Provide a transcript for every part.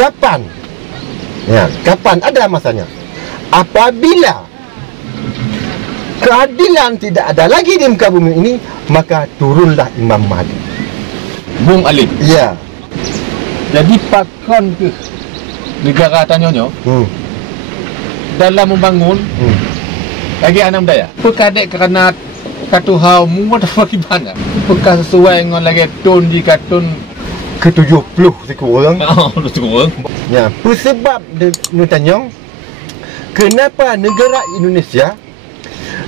Kapan? Ya, kapan ada masanya? Apabila keadilan tidak ada lagi di muka bumi ini, maka turunlah Imam Mahdi. Bung Alif. Ya. Jadi pakon ke negara Tanyonyo dalam membangun lagi anak daya. Pekadek kerana katuhau muat bagaimana? Apakah sesuai dengan lagi tun di katun ke-70 sekurang. Oh, sekurang. Ya, sebab nu tanyong kenapa negara Indonesia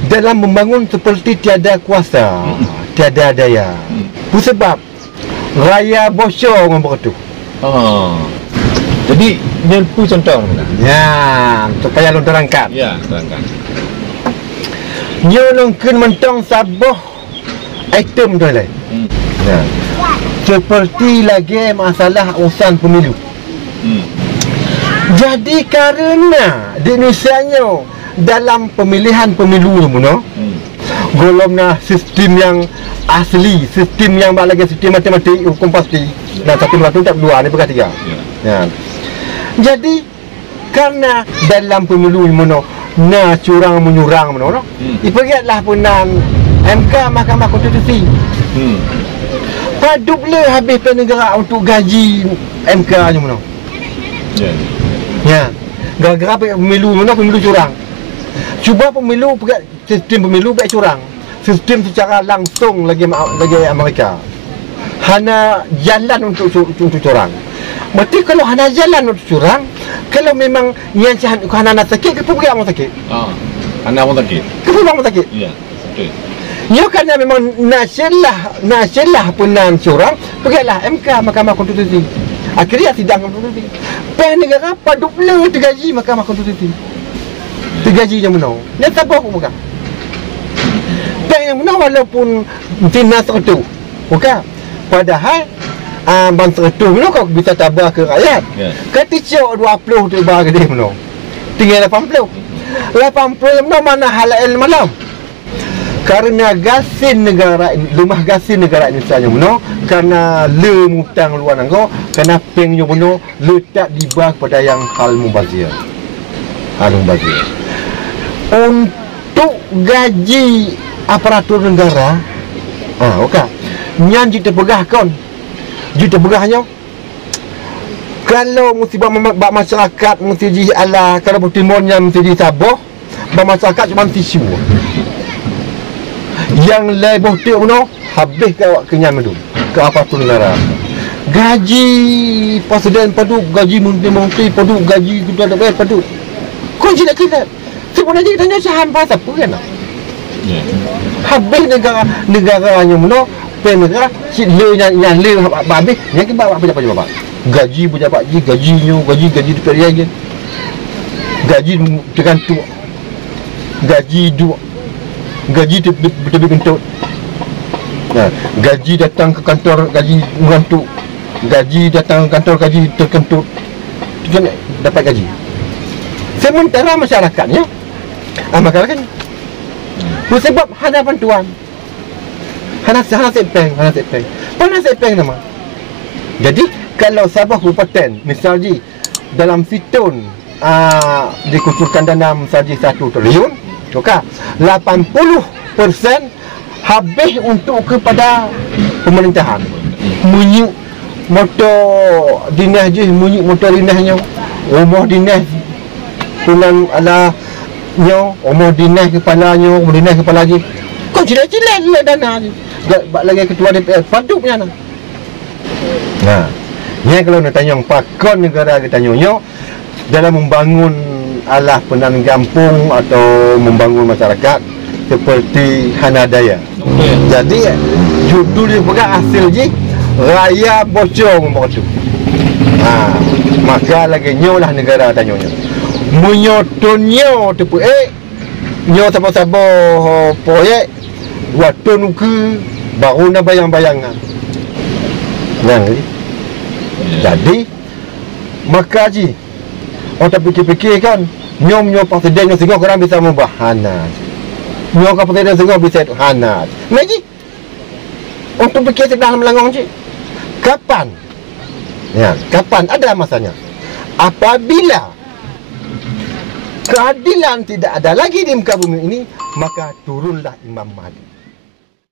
dalam membangun seperti tiada kuasa, tiada daya. Sebab raya bosor nombor tu. Oh. Jadi nyelpu contoh mana? Ya, supaya lu terangkan. Ya, terangkan. Nyo nongkeun mentong saboh item tu lain. Ya. Seperti lagi masalah urusan pemilu. Jadi kerana di Indonesia nyo dalam pemilihan pemilu ni golongnya sistem yang asli, sistem yang lagi sistem matematik, hukum pasti dan satu tak dua ni bukan tiga. Ya. Jadi karena dalam pemilu ni na curang menyurang no. Ipagiatlah punan MK Mahkamah Konstitusi. Padu pula habis negara untuk gaji MK ni mana? Ya. Gara-gara pemilu curang. Cuba pemilu sistem pemilu baik curang. Sistem secara langsung lagi Amerika. Hana jalan untuk curang. Berarti kalau hana jalan untuk curang, kalau memang yang hana nak sakit, kenapa pergi orang sakit? Hana orang sakit. Kenapa orang sakit? Ya, betul. Ya kerana memang nasilah punan curang, pergilah MK Mahkamah Konstitusi. Akhirnya sidang konstitusi. Pen negara padu pula tergaji Mahkamah Konstitusi. Tergaji yang menang. Dia tak apa bukan. Pen yang menang walaupun final sertu. Bukan. Padahal bangsa itu menang kau bisa tabah ke rakyat. Kata cok 20 tu bar dia menang. Tinggal 80. 80 yang menang mana halal malam. Karena rumah gasin negara Indonesia yang benar, kerana le mutang luar negara, kerana peng yang benar letak di bawah pada yang hal mubazir. Untuk gaji aparatur negara, okey. Nyan kita pegahkan. Kita pegahnya. Kalau mesti bak masyarakat mesti di ala, kalau bertimonnya mesti di Sabah, bak masyarakat cuma tisu. Yang lebih tu habis ke awak kenyam tu ke apa tu negara. Gaji presiden padu, gaji menteri padu, gaji ketua DPR padu. Kau tidak kira. Sebenarnya kita tanya saham pasal apa kan? Habis negara yang mana negara si le yang le habis yang ke bawa pejabat. Gaji pejabat gajinya, gaji DPR je. Gaji tergantung. Gaji dua. Gaji betul-betul kentut. Gaji datang ke kantor, gaji mengantuk. Gaji datang ke kantor, gaji terkentut. Itu kan dapat gaji. Sementara masyarakatnya masyarakat sebab hana bantuan. Hana sepeng. Mana sepeng nama? Jadi kalau Sabah Kabupaten misalnya dalam situn dikucurkan dana misalnya 1 triliun, maka 80% habis untuk kepada pemerintahan. Munyuk motor dinas je, munyuk motor dinasnya. Rumah dinas punan ala nyo, rumah dinas kepalanya, rumah dinas kepala lagi. Kau cilat-cilat lah dana je. Bak lagi ketua DPR padu punya nah. Ni kalau nak tanya pakon negara kita tanya dalam membangun alah penan kampung atau membangun masyarakat seperti hana daya. Jadi judul dia bukan hasil je raya bocor nombor tu. Maka lagi nyolah negara tanya menyotonyo tu nyo sama-sama proyek waktu nuke baru nak bayang-bayangan. Jadi maka ji orang tak fikir-fikir kan nyom presiden yang sehingga orang bisa membahana nyom presiden sehingga bisa hana lagi untuk fikir sedang melanggang je kapan ada masanya Apabila keadilan tidak ada lagi di muka bumi ini, maka turunlah Imam Mahdi.